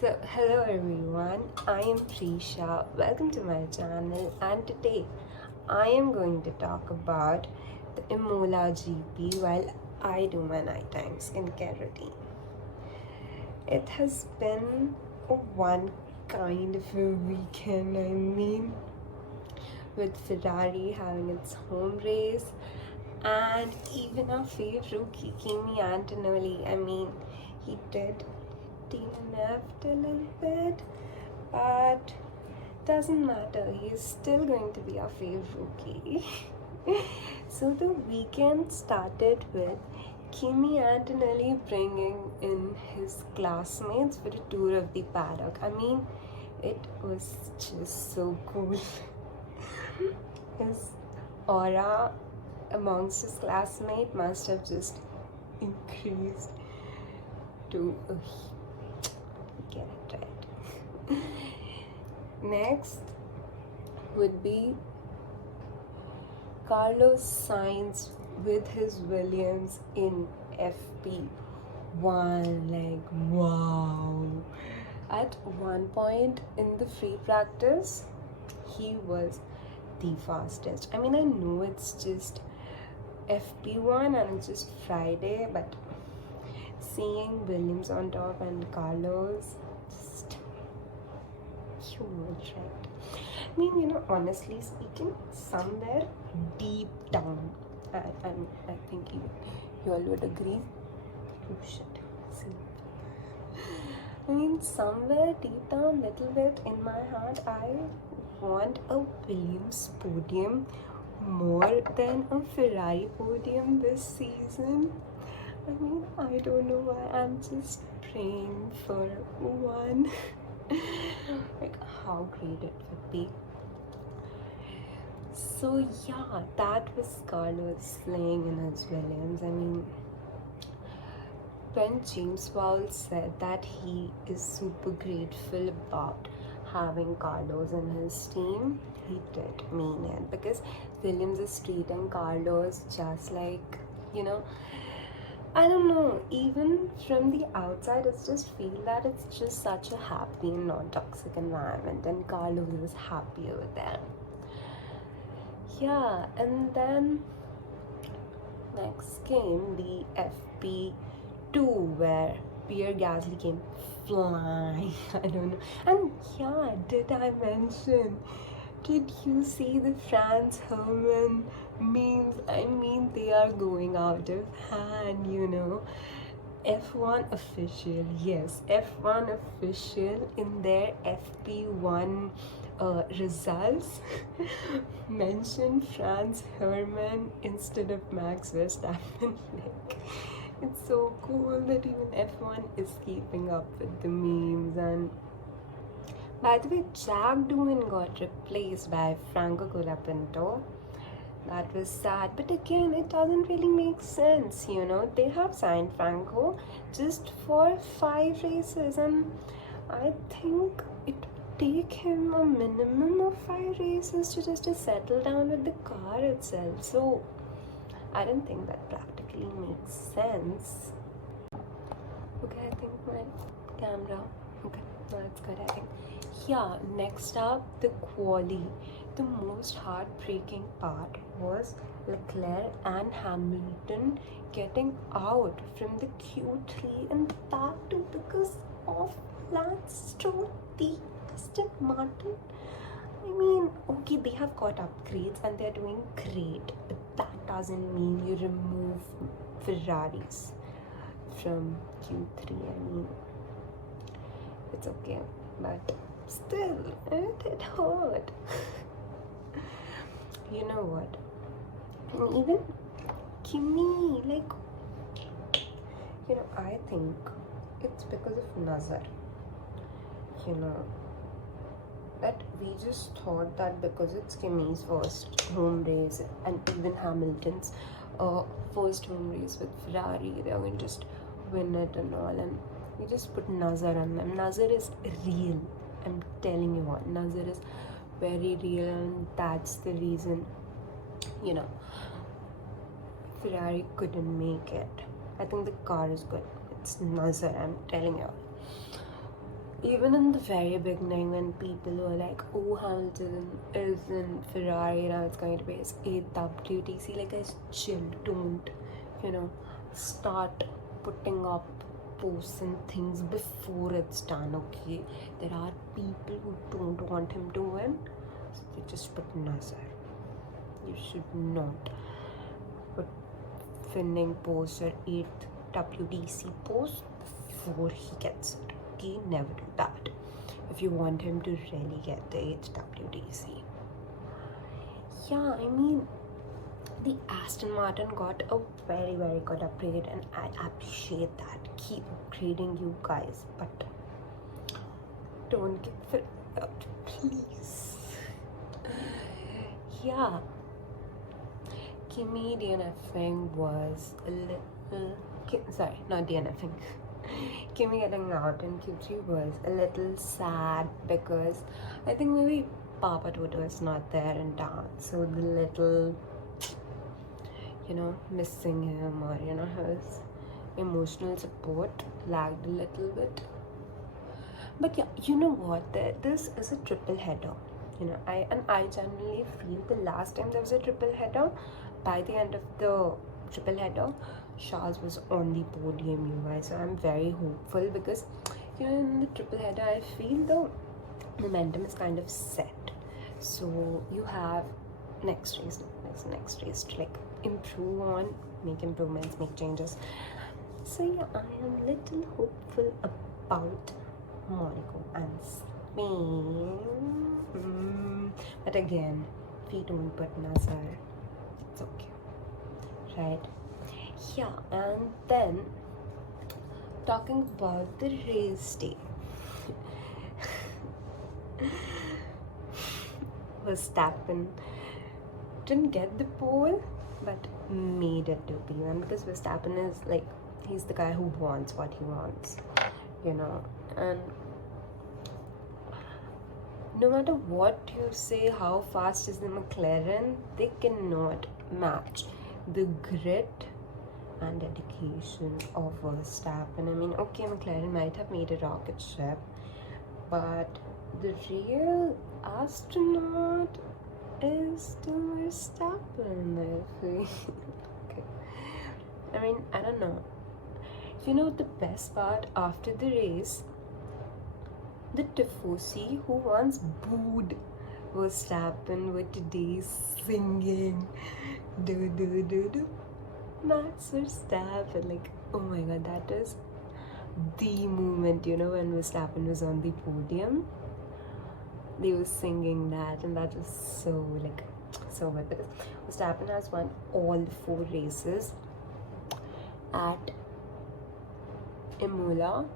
Hello everyone, I am Prisha. Welcome to my channel, and today I am going to talk about the Imola GP while I do my nighttime skincare routine. It has been a one kind of a weekend, with Ferrari having its home race and even our favorite rookie Kimi Antonelli. He did DNF'd a little bit, but doesn't matter. He's still going to be our favorite rookie. So the weekend started with Kimi Antonelli bringing in his classmates for a tour of the paddock. It was just so cool. His aura amongst his classmates must have just increased to get it right. Next would be Carlos Sainz with his Williams in FP1. Like, wow. At one point in the free practice, he was the fastest. I know it's just FP1 and it's just Friday, but seeing Williams on top and Carlos, just huge, right? Honestly speaking, somewhere deep down, I think you all would agree. Oh shit, see. Somewhere deep down, little bit in my heart, I want a Williams podium more than a Ferrari podium this season. I don't know why, I'm just praying for one. Like, how great it would be. So yeah, that was Carlos slaying in his Williams. When James Powell said that he is super grateful about having Carlos in his team, he did mean it, because Williams is treating Carlos just like, I don't know, even from the outside, it's just feel that it's just such a happy and non-toxic environment, and Carlos is happy over there. Yeah, and then next came the FP2 where Pierre Gasly came flying. I don't know. And yeah, did you see the Franz Hermann memes? They are going out of hand. F1 official, yes, F1 official in their FP1 results mentioned Franz Hermann instead of Max Verstappen. Like, it's so cool that even F1 is keeping up with the memes. And by the way, Jack Doohan got replaced by Franco Colapinto. That was sad, but again, it doesn't really make sense. They have signed Franco just for 5 races, and I think it would take him a minimum of 5 races to just to settle down with the car itself. So I don't think that practically makes sense. Okay, I think my camera. Okay, that's good, I think. Yeah, next up, the quali. The most heartbreaking part was Leclerc and Hamilton getting out from the Q3, and that too because of Lance Stroll, the Aston Martin. Okay, they have got upgrades and they're doing great, but that doesn't mean you remove Ferraris from Q3. It's okay, but still, it hurt. You know what? And even Kimi, I think it's because of Nazar. That we just thought that because it's Kimi's first home race and even Hamilton's first home race with Ferrari, they're going to just win it and all, and we just put Nazar on them. Nazar is real. I'm telling you what, Nazar is very real, and that's the reason, Ferrari couldn't make it. I think the car is good. It's Nazar, I'm telling you. even in the very beginning, when people were like, oh, Hamilton is in Ferrari, now it's going to be his 8th WTC, like, guys, chill, don't, start putting up posts and things before it's done, okay? There are people who don't want him to win, so they just put Nazar. You should not put winning post or 8th WTC post before he gets it. Okay, never do that if you want him to really get the 8th WTC. Yeah, I mean, the Aston Martin got a very, very good upgrade, and I appreciate that. Keep upgrading, you guys, but don't get fit out, please. Yeah, Kimi DNFing was a little, sorry, not DNFing. Kimi getting out in Q3 was a little sad because I think maybe Papa Toto is not there in town, so the little, missing him, or his emotional support lagged a little bit. But yeah, you know what? This is a triple header. I generally feel the last time there was a triple header, by the end of the triple header, Charles was on the podium, you guys. So I'm very hopeful because, in the triple header, I feel the momentum is kind of set. So you have next race to like improve on, make improvements, make changes. So yeah, I am little hopeful about Monaco and Spain. But again, we don't put Nazar, it's okay, right? Yeah, and then talking about the race day. Verstappen didn't get the pole, but made it to P1 because Verstappen is like, he's the guy who wants what he wants, and no matter what you say, how fast is the McLaren, they cannot match the grit and dedication of Verstappen. I mean, okay, McLaren might have made a rocket ship, but the real astronaut is still Verstappen, I feel. Okay. I mean, I don't know. The best part after the race, the Tifosi who once booed Verstappen were today singing do Max Verstappen. Like, oh my god, that is the moment, when Verstappen was on the podium. They were singing that, and that was so good because Verstappen has won all 4 races at Imola,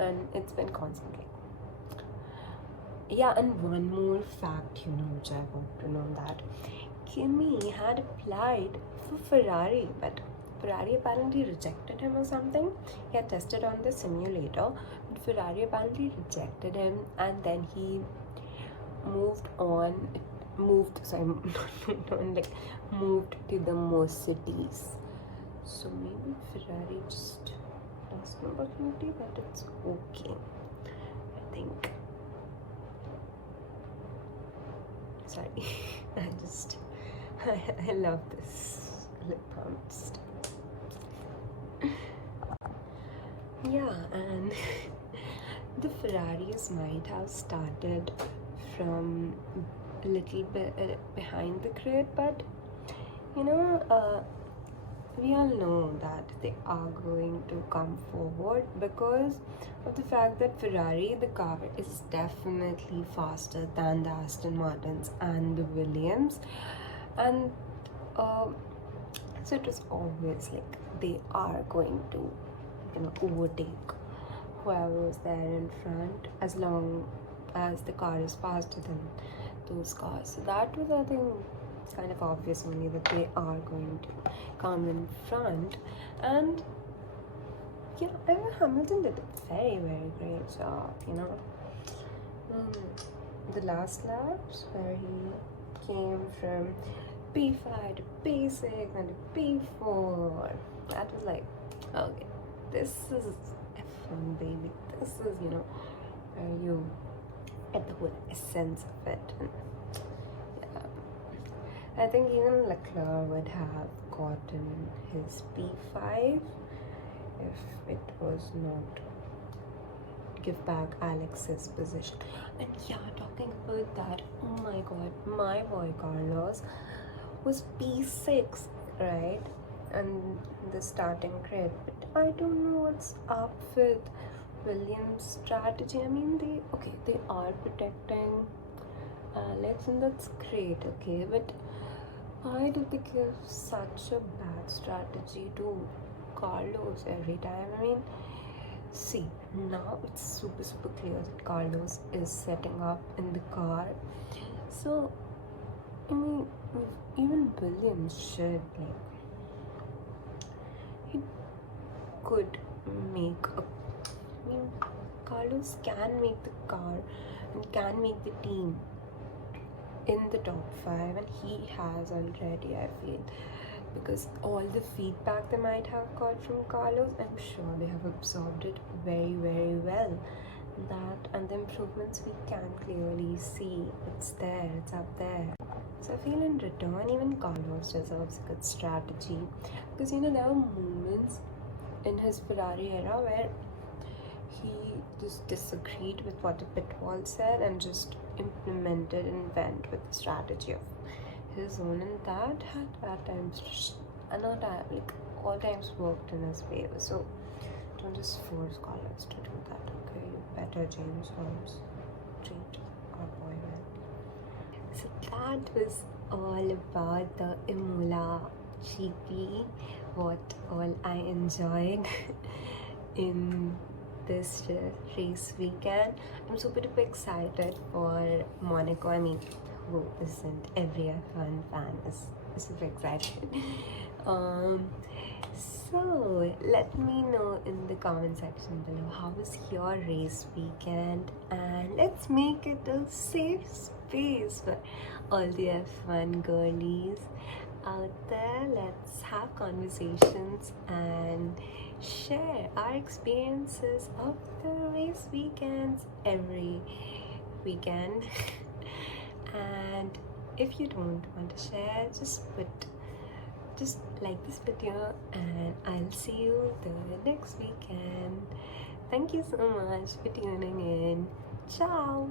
and it's been constantly. Yeah, and one more fact, which I want to know, that Kimi had applied for Ferrari, but Ferrari apparently rejected him or something. He had tested on the simulator, but Ferrari apparently rejected him, and then he moved to the Mercedes. So maybe Ferrari just lost an opportunity, but it's okay, I think. Sorry, I love this lip balm stuff. Yeah, and the Ferraris might have started from a little bit behind the grid, but we all know that they are going to come forward because of the fact that Ferrari, the car, is definitely faster than the Aston Martins and the Williams, and so it was obvious like they are going to overtake whoever is there in front as long as the car is faster than those cars. So that was, I think, kind of obvious only that they are going to come in front. And yeah, Evan Hamilton did a very, very great job, the last laps where he came from P5 to P6 and to P4, that was like, okay, this is F1, baby. This is, you get the whole essence of it. And I think even Leclerc would have gotten his P5 if it was not give back Alex's position. And yeah, talking about that, oh my god, my boy Carlos was P6, right? And the starting grid. But I don't know what's up with Williams' strategy. I mean, they are protecting Alex, and that's great, okay, but why did they give such a bad strategy to Carlos every time? I mean, see, now it's super clear that Carlos is setting up in the car. So, I mean, even Williams should, like, he could make a. I mean, Carlos can make the car and can make the team in the top 5, and he has already, I feel, because all the feedback they might have got from Carlos, I'm sure they have absorbed it very well. That and the improvements we can clearly see, it's there, it's up there. So I feel in return, even Carlos deserves a good strategy, because there were moments in his Ferrari era where he just disagreed with what the pit wall said and just implemented and went with the strategy of his own, and that had at times not like all times worked in his favor. So don't just force Carlos to do that, okay? You better, James Holmes, treat our boy well. So that was all about the Imola GP, what all I enjoyed in this race weekend. I'm super duper excited for Monaco. I mean, who isn't? Every F1 fan is super excited. So let me know in the comment section below, how was your race weekend, and let's make it a safe space for all the F1 girlies out there. Let's have conversations and share our experiences of the race weekends every weekend. And if you don't want to share, just like this video, and I'll see you the next weekend. Thank you so much for tuning in. Ciao.